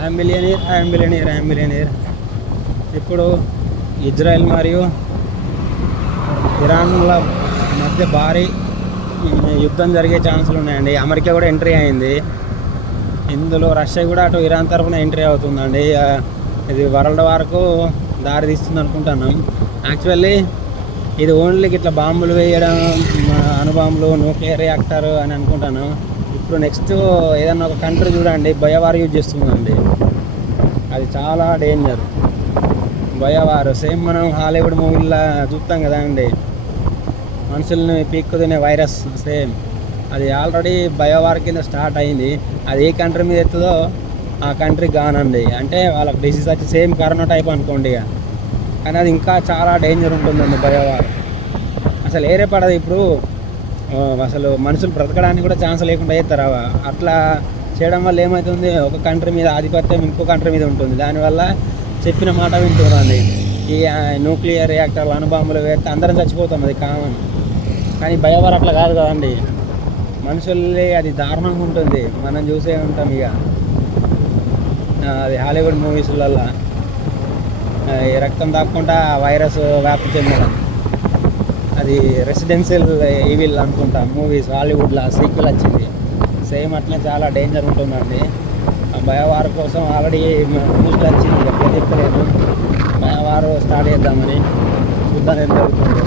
I'm millionaire, I'm millionaire, I'm millionaire. ఇప్పుడు Israel మరియు ఇరాన్ల మధ్య భారీ యుద్ధం జరిగే ఛాన్సులు ఉన్నాయండి. అమెరికా కూడా ఎంట్రీ అయింది ఇందులో. రష్యా కూడా అటు ఇరాన్ తరఫున ఎంట్రీ అవుతుందండి. ఇది వరల్డ్ వార్కు దారి తీస్తుంది అనుకుంటున్నాం. యాక్చువల్లీ ఇది ఓన్లీ ఇట్లా బాంబులు వేయడం, అణుబాంబులు, న్యూక్లియర్ రియాక్టర్ అని అనుకుంటాను. ఇప్పుడు నెక్స్ట్ ఏదన్నా ఒక కంట్రీ చూడండి బయోవార్ యూజ్ చేస్తుందండి. అది చాలా డేంజర్. బయోవార్ సేమ్ మనం హాలీవుడ్ మూవీల్లో చూస్తాం కదా అండి, మనుషుల్ని పీక్కు తినే వైరస్ సేమ్ అది ఆల్రెడీ బయోవార్ కింద స్టార్ట్ అయింది. అది ఏ కంట్రీ మీద ఎత్తుందో ఆ కంట్రీ కానండి. అంటే వాళ్ళకి డిసీజ్ వచ్చి సేమ్ కరోనా టైప్ అనుకోండి ఇక. కానీ అది ఇంకా చాలా డేంజర్ ఉంటుందండి బయోవార్. అసలు ఏరే పడదు. ఇప్పుడు అసలు మనుషులు బ్రతకడానికి కూడా ఛాన్స్ లేకుండా చేస్తారు. అట్లా చేయడం వల్ల ఏమవుతుంది, ఒక కంట్రీ మీద ఆధిపత్యం ఇంకో కంట్రీ మీద ఉంటుంది. దానివల్ల చెప్పిన మాట వింటున్నారండి. ఈ న్యూక్లియర్ రియాక్టర్లు, అణుబాంబులు వేస్తే అందరం చచ్చిపోతాం, అది కామన్. కానీ బయోవార్ అట్లా కాదు కదండి. మనుషుల్ని అది దారుణంగా ఉంటుంది. మనం చూసే ఉంటాం ఇక అది హాలీవుడ్ మూవీస్లల్లో ఈ రక్తం దాక్కుంటా వైరస్ వ్యాప్తి చెందడం. అది రెసిడెన్షియల్ ఈవిల్ అనుకుంటా మూవీస్ హాలీవుడ్లో సీక్వెల్ వచ్చింది. సేమ్ అట్లనే చాలా డేంజర్ ఉంటుందండి. ఆ బయోవార్ కోసం ఆల్రెడీ న్యూస్లో వచ్చింది. ఎప్పుడు చెప్తలేదు బయోవార్ స్టార్ట్ చేద్దామని. చూద్దాం ఏం జరుగుతుందో.